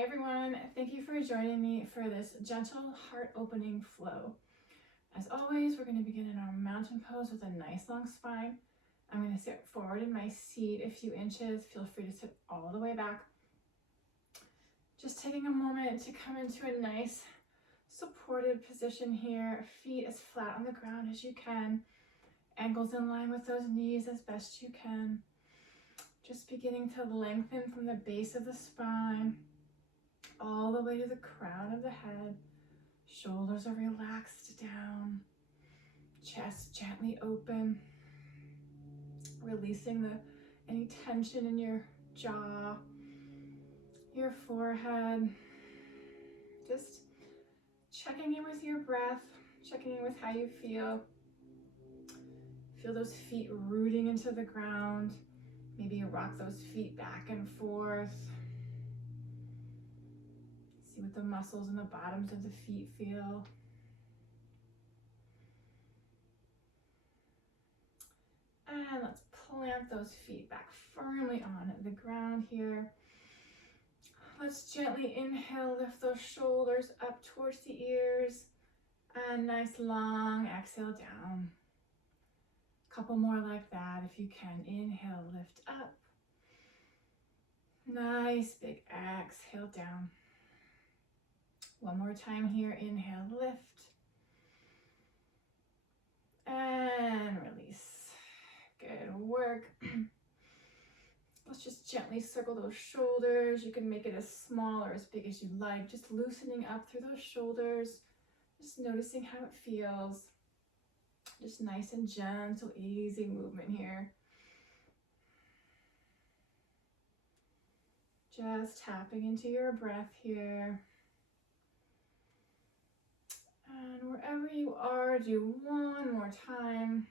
Hi everyone, thank you for joining me for this gentle heart opening flow. As always, we're going to begin in our mountain pose with a nice long spine. I'm going to sit forward in my seat a few inches. Feel free to sit all the way back. Just taking a moment to come into a nice supported position here. Feet as flat on the ground as you can. Ankles in line with those knees as best you can. Just beginning to lengthen from the base of the spine all the way to the crown of the head. Shoulders are relaxed down. Chest gently open. Releasing any tension in your jaw, your forehead. Just checking in with your breath, checking in with how you feel. Feel those feet rooting into the ground. Maybe you rock those feet back and forth. See what the muscles in the bottoms of the feet feel. And let's plant those feet back firmly on the ground here. Let's gently inhale, lift those shoulders up towards the ears. And nice long exhale down. Couple more like that if you can. Inhale, lift up. Nice big exhale down. One more time here. Inhale, lift. And release. Good work. Let's just gently circle those shoulders. You can make it as small or as big as you like. Just loosening up through those shoulders. Just noticing how it feels. Just nice and gentle, easy movement here. Just tapping into your breath here. And wherever you are, do one more time.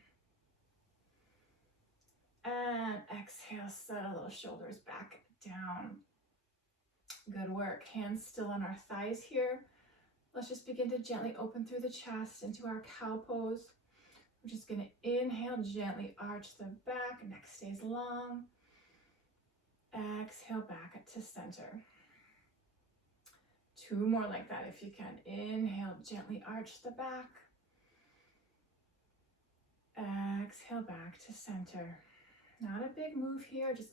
And exhale, settle those shoulders back down. Good work. Hands still on our thighs here. Let's just begin to gently open through the chest into our cow pose. We're just going to inhale, gently arch the back, neck stays long. Exhale back to center. Two more like that if you can. Inhale, gently arch the back. Exhale back to center. Not a big move here, just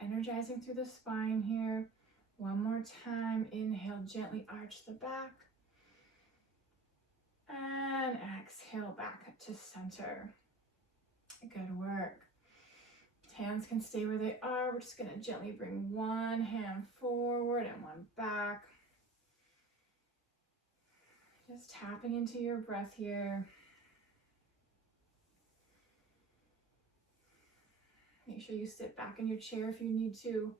energizing through the spine here. One more time. Inhale, gently arch the back. And exhale back to center. Good work. Hands can stay where they are. We're just going to gently bring one hand forward and one back. Just tapping into your breath here. Make sure you sit back in your chair if you need to.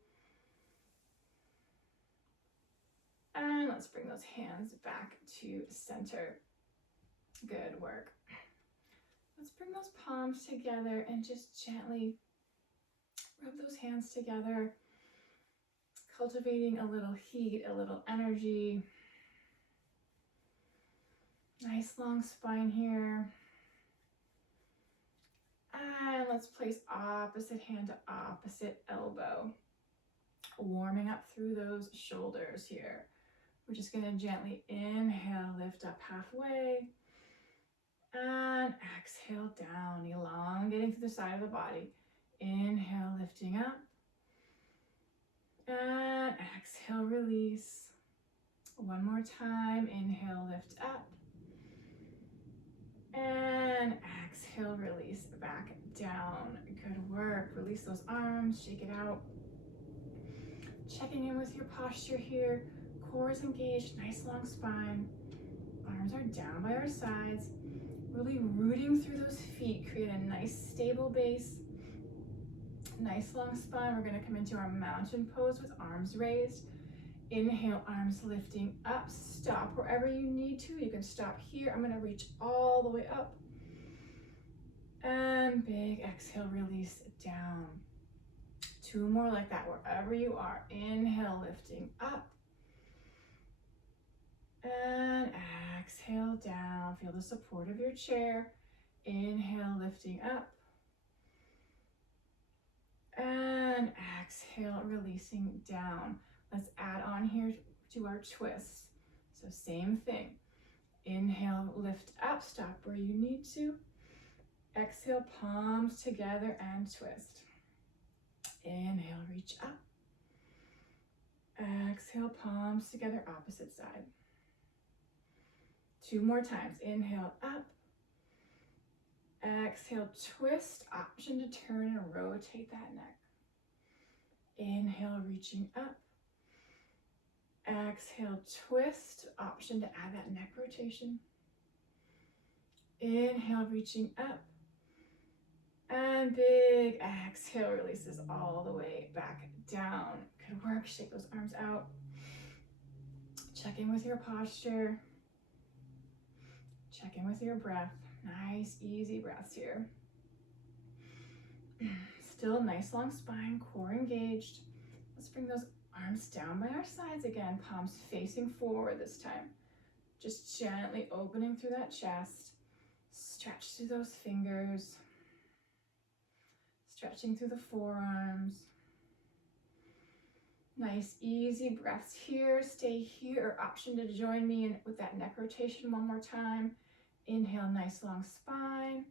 And let's bring those hands back to center. Good work. Let's bring those palms together and just gently rub those hands together, cultivating a little heat, a little energy. Nice long spine here. And let's place opposite hand to opposite elbow, warming up through those shoulders here. We're just going to gently inhale, lift up halfway, and exhale down, elongating through the side of the body. Inhale, lifting up, and exhale, release. One more time. Inhale, lift up, and exhale, release back down. Good work. Release those arms, shake it out. Checking in with your posture here. Core is engaged, nice long spine. Arms are down by our sides. Really rooting through those feet. Create a nice stable base. Nice long spine. We're going to come into our mountain pose with arms raised. Inhale, arms lifting up. Stop wherever you need to. You can stop here. I'm going to reach all the way up. And big exhale, release down. Two more like that, wherever you are. Inhale, lifting up. And exhale down. Feel the support of your chair. Inhale, lifting up. And exhale, releasing down. Let's add on here to our twists. So same thing. Inhale, lift up, stop where you need to. Exhale, palms together and twist. Inhale, reach up. Exhale, palms together, opposite side. 2 more times. Inhale, up. Exhale, twist, option to turn and rotate that neck. Inhale, reaching up. Exhale, twist, option to add that neck rotation. Inhale, reaching up. And big exhale, releases all the way back down. Good work, shake those arms out. Check in with your posture. Check in with your breath. Nice, easy breaths here. Still nice long spine, core engaged. Let's bring those arms down by our sides again, palms facing forward this time. Just gently opening through that chest. Stretch through those fingers. Stretching through the forearms. Nice, easy breaths here. Stay here, or option to join me in with that neck rotation one more time. Inhale, nice long spine.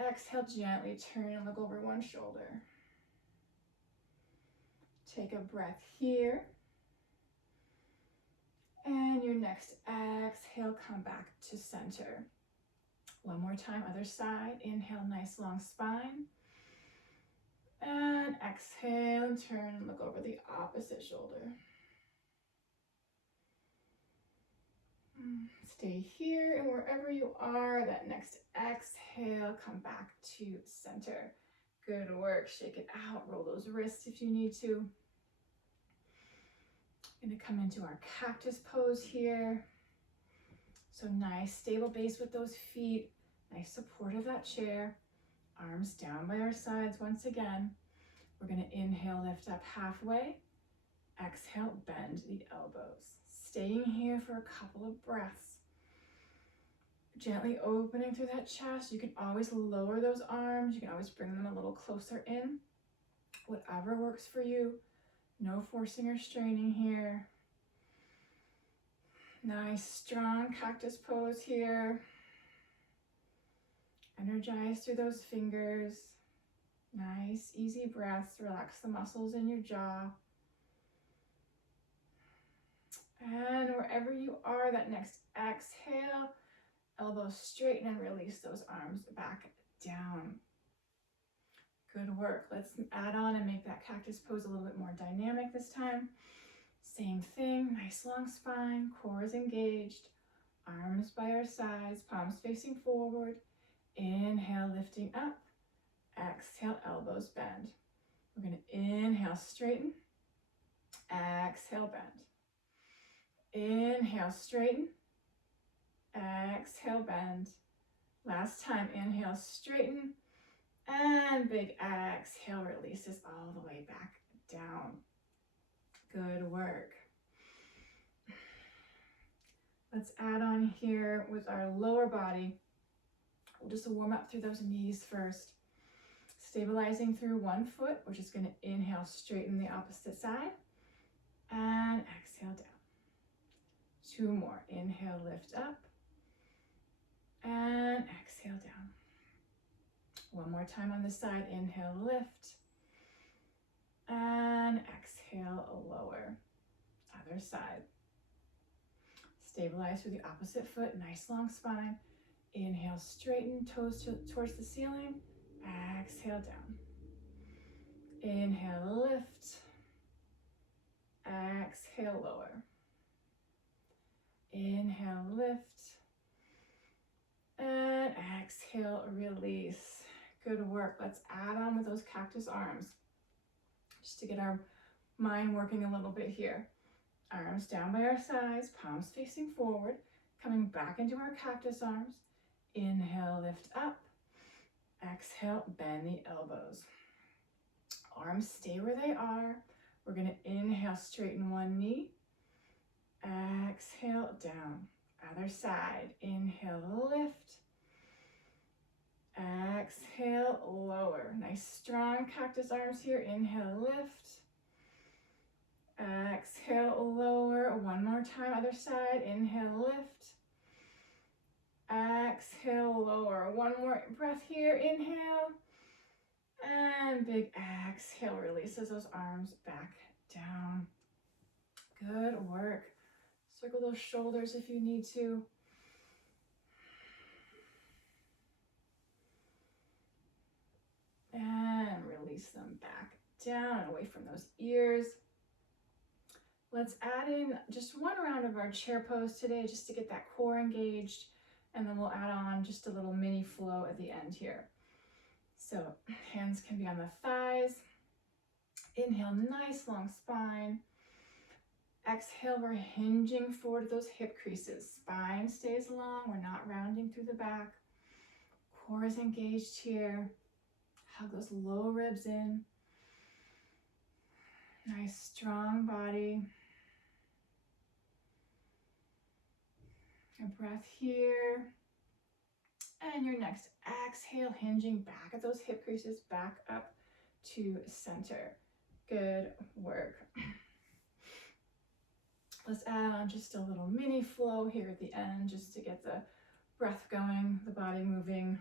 Exhale, gently turn and look over one shoulder. Take a breath here. And your next exhale, come back to center. One more time, other side. Inhale, nice long spine. And exhale and turn and look over the opposite shoulder. Stay here, and wherever you are, that next exhale, come back to center. Good work. Shake it out. Roll those wrists if you need to. Going to come into our cactus pose here. So nice, stable base with those feet. Nice support of that chair. Arms down by our sides once again. We're going to inhale, lift up halfway. Exhale, bend the elbows. Staying here for a couple of breaths. Gently opening through that chest. You can always lower those arms. You can always bring them a little closer in. Whatever works for you. No forcing or straining here. Nice, strong cactus pose here. Energize through those fingers. Nice, easy breaths. Relax the muscles in your jaw. And wherever you are, that next exhale, elbows straighten and release those arms back down. Good work. Let's add on and make that cactus pose a little bit more dynamic this time. Same thing, nice long spine, core is engaged, arms by our sides, palms facing forward. Inhale, lifting up. Exhale, elbows bend. We're going to inhale, straighten. Exhale, bend. Inhale, straighten. Exhale, bend. Last time, inhale, straighten. And big exhale, releases all the way back down. Good work. Let's add on here with our lower body. We'll just warm up through those knees first. Stabilizing through one foot, we're just going to inhale, straighten the opposite side. And exhale down. 2 more. Inhale, lift up. And exhale down. One more time on the side. Inhale, lift. And exhale, lower. Other side. Stabilize through the opposite foot. Nice long spine. Inhale, straighten, toes towards the ceiling. Exhale down. Inhale, lift. Exhale, lower. Inhale, lift. And exhale, release. Good work. Let's add on with those cactus arms. Just to get our mind working a little bit here. Arms down by our sides, palms facing forward. Coming back into our cactus arms. Inhale, lift up. Exhale, bend the elbows. Arms stay where they are. We're going to inhale, straighten one knee. Exhale, down. Other side. Inhale, lift. Exhale, lower. Nice strong cactus arms here. Inhale, lift. Exhale, lower. One more time, other side. Inhale, lift. Exhale, lower. One more breath here. Inhale. And big exhale, releases those arms back down. Good work. Circle those shoulders if you need to. And release them back down and away from those ears. Let's add in just one round of our chair pose today just to get that core engaged. And then we'll add on just a little mini flow at the end here. So hands can be on the thighs. Inhale, nice long spine. Exhale, we're hinging forward to those hip creases. Spine stays long, we're not rounding through the back. Core is engaged here. Hug those low ribs in. Nice strong body. A breath here. And your next exhale, hinging back at those hip creases, back up to center. Good work. Let's add on just a little mini flow here at the end just to get the breath going, the body moving,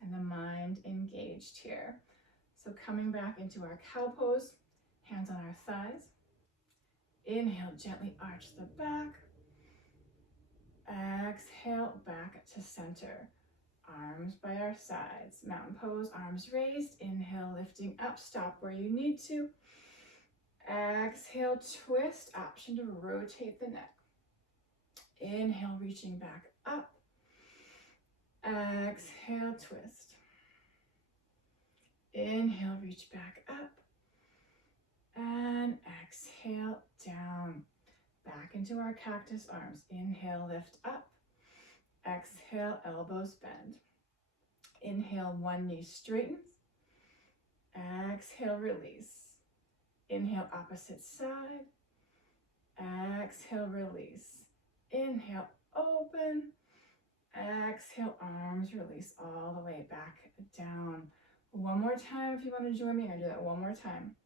and the mind engaged here. So coming back into our cow pose, hands on our thighs. Inhale, gently arch the back. Exhale, back to center. Arms by our sides. Mountain pose, arms raised. Inhale, lifting up, stop where you need to. Exhale, twist, option to rotate the neck. Inhale, reaching back up. Exhale, twist. Inhale, reach back up. And exhale, down. Back into our cactus arms. Inhale, lift up. Exhale, elbows bend. Inhale, one knee straightens. Exhale, release. Inhale, opposite side. Exhale, release. Inhale, open. Exhale, arms release all the way back down. One more time if you want to join me. I'm going to do that one more time.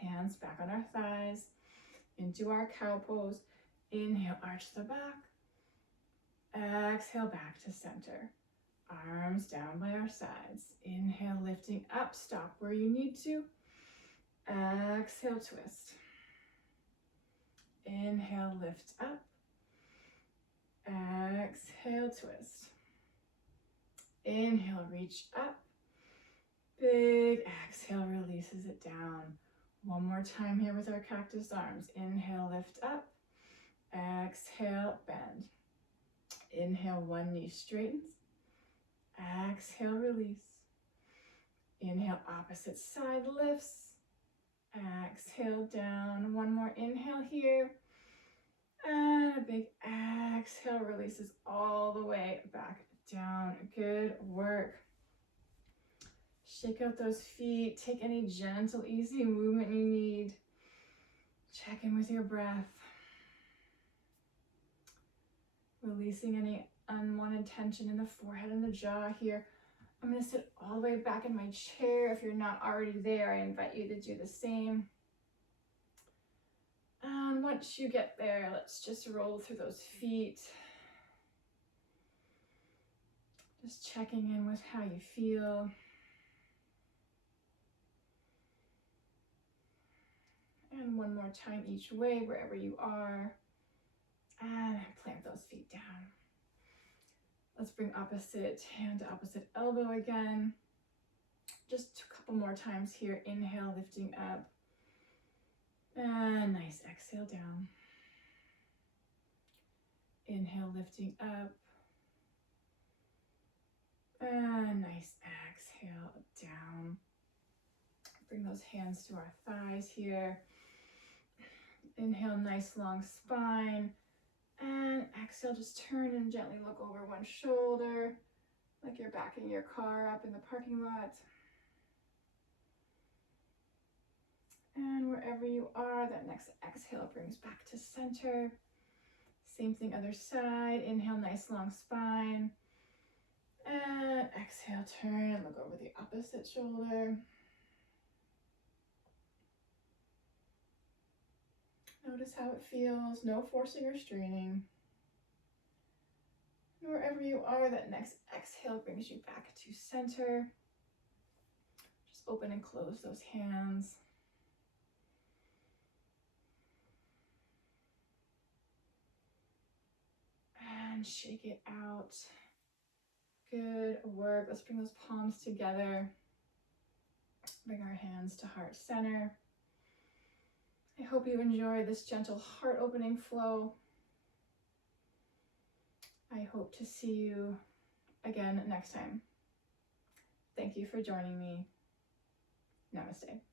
Hands back on our thighs. Into our cow pose. Inhale, arch the back. Exhale, back to center. Arms down by our sides. Inhale, lifting up. Stop where you need to. Exhale, twist. Inhale, lift up. Exhale, twist. Inhale, reach up. Big exhale, releases it down. One more time here with our cactus arms. Inhale, lift up. Exhale, bend. Inhale, one knee straightens. Exhale, release. Inhale, opposite side lifts. Exhale, down. One more inhale here. And a big exhale releases all the way back down. Good work. Shake out those feet. Take any gentle, easy movement you need. Check in with your breath. Releasing any unwanted tension in the forehead and the jaw here. I'm going to sit all the way back in my chair. If you're not already there, I invite you to do the same. And once you get there, let's just roll through those feet. Just checking in with how you feel. And one more time each way, wherever you are. And plant those feet down. Let's bring opposite hand to opposite elbow again. Just a couple more times here. Inhale, lifting up. And nice exhale down. Inhale, lifting up. And nice exhale down. Bring those hands to our thighs here. Inhale, nice long spine. And exhale, just turn and gently look over one shoulder, like you're backing your car up in the parking lot. And wherever you are, that next exhale brings back to center. Same thing, other side. Inhale, nice long spine. And exhale, turn and look over the opposite shoulder. Notice how it feels, no forcing or straining. And wherever you are, that next exhale brings you back to center. Just open and close those hands. And shake it out. Good work. Let's bring those palms together. Bring our hands to heart center. I hope you enjoy this gentle heart opening flow. I hope to see you again next time. Thank you for joining me. Namaste.